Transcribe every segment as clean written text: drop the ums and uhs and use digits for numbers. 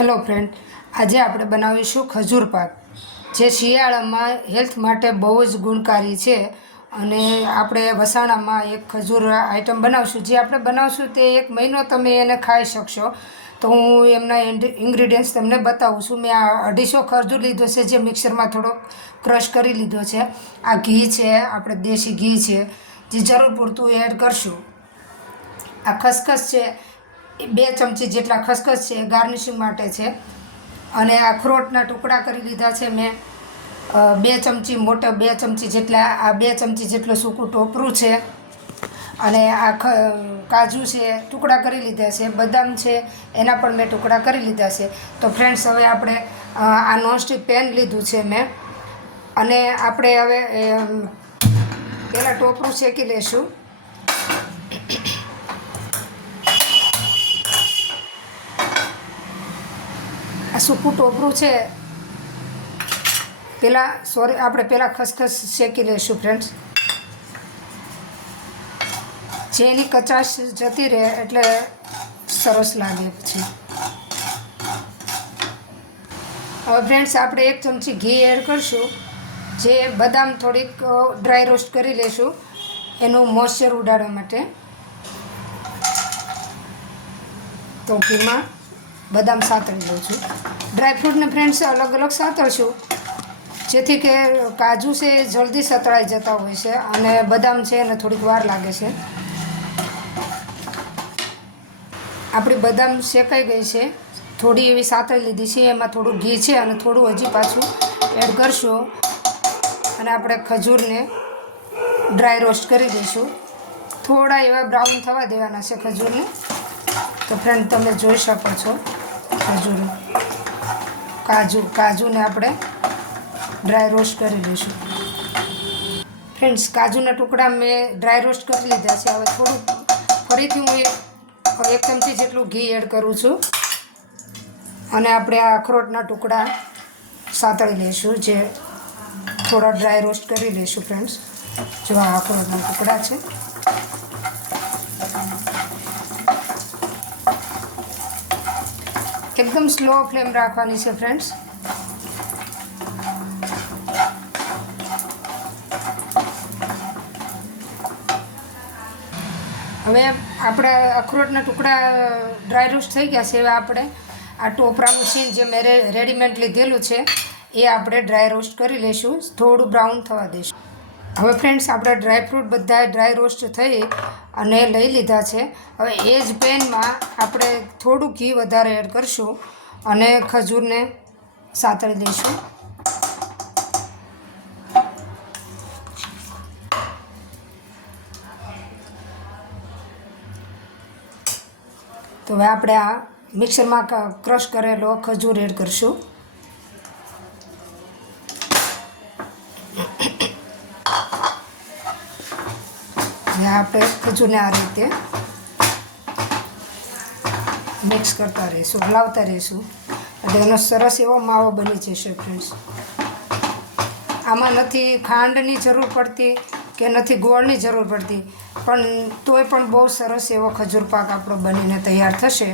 Hello friend, આજે આપણે બનાવીશું ખજૂર પાક, જે શિયાળામાં હેલ્થ માટે બહુ જ ગુણકારી છે. અને આપણે વસાણામાં એક ખજૂર આઈટમ બનાવશું, જે આપણે બનાવશું તે 1 મહિનો તમે એને ખાઈ શકશો. તો હું એમના ઇન્ગ્રીડિયન્ટ્સ તમને બતાવું છું. મેં આ 250 ખજૂર લીધો છે, જે મિક્સરમાં થોડો ક્રશ કરી લીધો છે. આ ઘી છે, આપણે દેશી ઘી છે, જે જરૂર પૂરતું એડ કરશું. આ ખસખસ છે, 2 ચમચી જેટલા ખસખસ છે, ગાર્નિશિંગ માટે છે. અને અખરોટના ટુકડા કરી લીધા છે મેં 2 ચમચી મોટા, 2 ચમચી જેટલા. આ 2 ચમચી જેટલું સૂકું ટોપરું છે. અને આ કાજુ છે, ટુકડા કરી લીધા છે. બદામ છે, એના પણ મેં ટુકડા કરી લીધા છે. તો ફ્રેન્ડ્સ, હવે આપણે આ નોનસ્ટિક પેન લીધું છે મેં. અને આપણે હવે પહેલાં ટોપરું શેકી લઈશું. આ સૂકું ટોપરું છે, આપણે પહેલાં ખસખસ શેકી લઈશું ફ્રેન્ડ્સ, જે એની કચાશ જતી રહે એટલે સરસ લાગે પછી. હવે ફ્રેન્ડ્સ, આપણે 1 ચમચી ઘી એડ કરશું. જે બદામ થોડીક ડ્રાય રોસ્ટ કરી લઈશું, એનું મોઇશ્ચર ઉડાડવા માટે. તો ઘીમાં બદામ સાતળી લઉં છું. ડ્રાયફ્રૂટને ફ્રેન્ડ્સ અલગ અલગ સાતળશું, જેથી કે કાજુ છે એ જલ્દી સતળાઈ જતા હોય છે, અને બદામ છે એને થોડીક વાર લાગે છે. આપણી બદામ શેકાઈ ગઈ છે, થોડી એવી સાતળી લીધી છે. એમાં થોડું ઘી છે અને થોડું હજી પાછું એડ કરશું. અને આપણે ખજૂરને ડ્રાય રોસ્ટ કરી દઈશું. થોડા એવા બ્રાઉન થવા દેવાના છે ખજૂરને. તો ફ્રેન્ડ, તમે જોઈ શકો છો ખજૂર, કાજુને આપણે ડ્રાય રોસ્ટ કરી દઈશું. ફ્રેન્ડ્સ, કાજુના ટુકડા મેં ડ્રાય રોસ્ટ કરી લીધા છે. હવે થોડું ફરીથી હું 1 ચમચી જેટલું ઘી એડ કરું છું. અને આપણે આ અખરોટના ટુકડા સાતળી લઈશું, જે થોડા ડ્રાય રોસ્ટ કરી લઈશું ફ્રેન્ડ્સ. જો આ અખરોટના ટુકડા છે. એકદમ સ્લો ફ્લેમ રાખવાની છે ફ્રેન્ડ્સ. હવે આપણા અખરોટના ટુકડા ડ્રાય રોસ્ટ થઈ ગયા છે. હવે આપણે આ ટોપરાનું સીણ જે મેં રેડીમેડ લીધેલું છે, એ આપણે ડ્રાય રોસ્ટ કરી લઈશું. થોડું બ્રાઉન થવા દઈશું. હવે ફ્રેન્ડ્સ, આપણા ડ્રાયફ્રૂટ બધા ડ્રાય રોસ્ટ થઈ અને લઈ લીધા છે. હવે એ જ પેનમાં આપણે થોડું ઘી વધારે એડ કરશું અને ખજૂરને સાતળી દઈશું. તો હવે આપણે આ મિક્સરમાં ક્રશ કરેલો ખજૂર એડ કરશું. અને આપણે ખજૂરને આ રીતે મિક્સ કરતા રહીશું, હલાવતા રહીશું, એટલે એનો સરસ એવો માવો બની જશે ફ્રેન્ડ્સ. આમાં નથી ખાંડની જરૂર પડતી કે નથી ગોળની જરૂર પડતી, પણ તોય પણ બહુ સરસ એવો ખજૂર પાક આપણો બનીને તૈયાર થશે.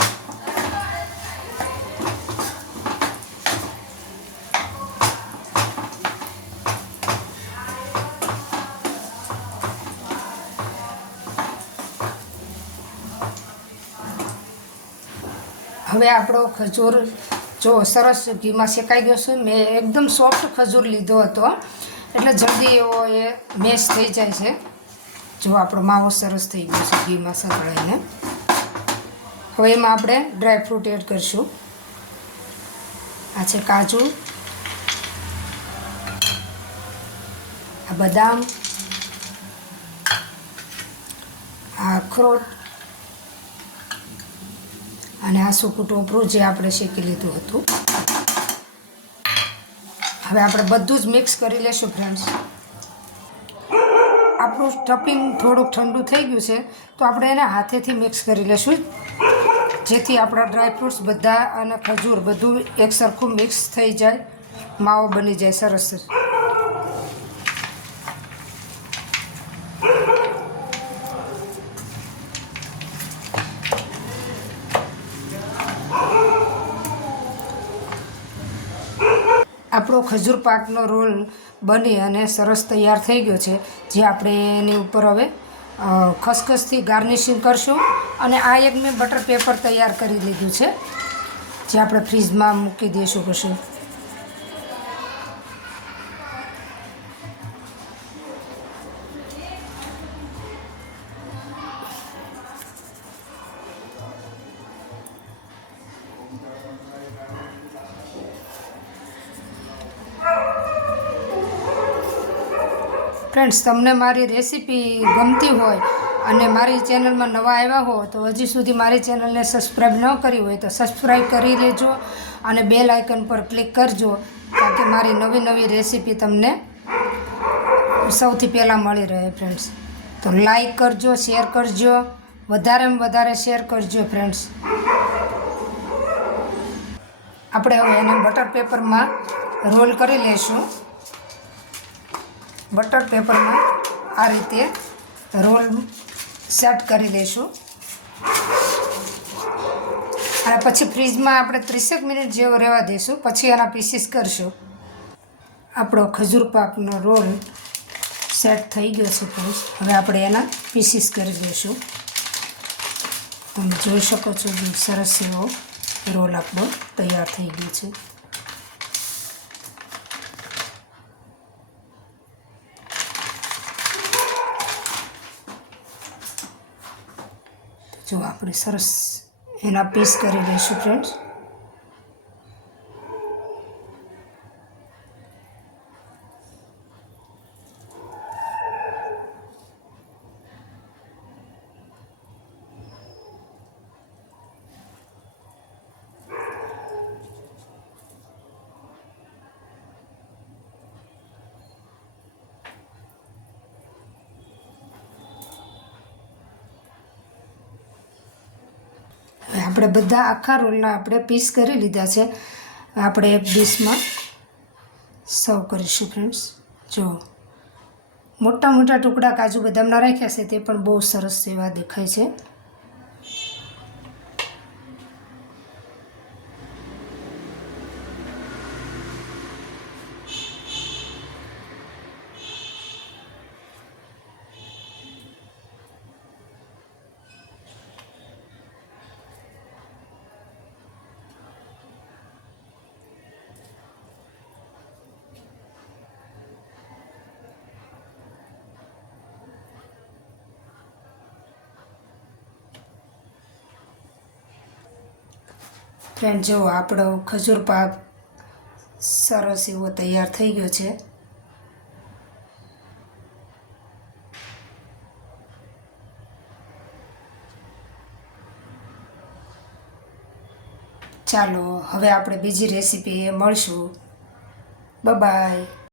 હવે આપણો ખજૂર જો સરસ ઘીમાં શેકાઈ ગયો છે. મેં એકદમ સોફ્ટ ખજૂર લીધો હતો, એટલે જલ્દી એવો એ મેશ થઈ જાય છે. જો આપણો માવો સરસ થઈ ગયો છે ઘીમાં સતળાઈને. હવે એમાં આપણે ડ્રાયફ્રૂટ એડ કરીશું. આ છે કાજુ, આ બદામ, આ અખરોટ અને આ સૂકું ટોપરું જે આપણે શેકી લીધું હતું. હવે આપણે બધું જ મિક્સ કરી લેશું ફ્રેન્ડ્સ. આપણું સ્ટફિંગ થોડુંક ઠંડુ થઈ ગયું છે, તો આપણે એને હાથેથી મિક્સ કરી લેશું, જેથી આપણા ડ્રાયફ્રૂટ્સ બધા અને ખજૂર બધું એક સરખું મિક્સ થઈ જાય, માવો બની જાય સરસ. આપણો ખજૂર પાકનો રોલ બની અને સરસ તૈયાર થઈ ગયો છે, જે આપણે એની ઉપર હવે ખસખસથી ગાર્નિશિંગ કરશું. અને આ એક મેં બટર પેપર તૈયાર કરી લીધું છે, જે આપણે ફ્રીજમાં મૂકી દઈશું પછી. ફ્રેન્ડ્સ, તમને મારી રેસીપી ગમતી હોય અને મારી ચેનલમાં નવા આવ્યા હો તો હજી સુધી મારી ચેનલને સબસ્ક્રાઈબ ન કરી હોય તો સબસ્ક્રાઈબ કરી લેજો અને બેલ આઇકન પર ક્લિક કરજો, કારણ કે મારી નવી નવી રેસીપી તમને સૌથી પહેલાં મળી રહે. ફ્રેન્ડ્સ, તો લાઈક કરજો, શેર કરજો, વધારેમાં વધારે શેર કરજો. ફ્રેન્ડ્સ, આપણે હવે એને બટર પેપરમાં રોલ કરી લઈશું. બટર પેપરમાં આ રીતે રોલ સેટ કરી લઈશું અને પછી ફ્રીજમાં આપણે 30 મિનિટ જેવો રહેવા દઈશું. પછી એના પીસીસ કરશું. આપણો ખજૂર પાકનો રોલ સેટ થઈ ગયો છે. ફ્રેન્ડ્સ, હવે આપણે એના પીસીસ કરી દઈશું. તમે જોઈ શકો છો, સરસ એવો રોલ આપણો તૈયાર થઈ ગયો છે. જો આપણે સરસ એના પીસ કરી લઈશું. ફ્રેન્ડ્સ, આપણે બધા આખા રોલના આપણે પીસ કરી લીધા છે. આપણે એક ડીશમાં સર્વ કરીશું. ફ્રેન્ડ્સ, જો મોટા મોટા ટુકડા કાજુ બદામના રાખ્યા છે, તે પણ બહુ સરસ એવા દેખાય છે. ફ્રેન્ડ, જો આપણો ખજૂર પાક સરસ એવો તૈયાર થઈ ગયો છે. ચાલો હવે આપણે બીજી રેસીપી મળશું. બાય.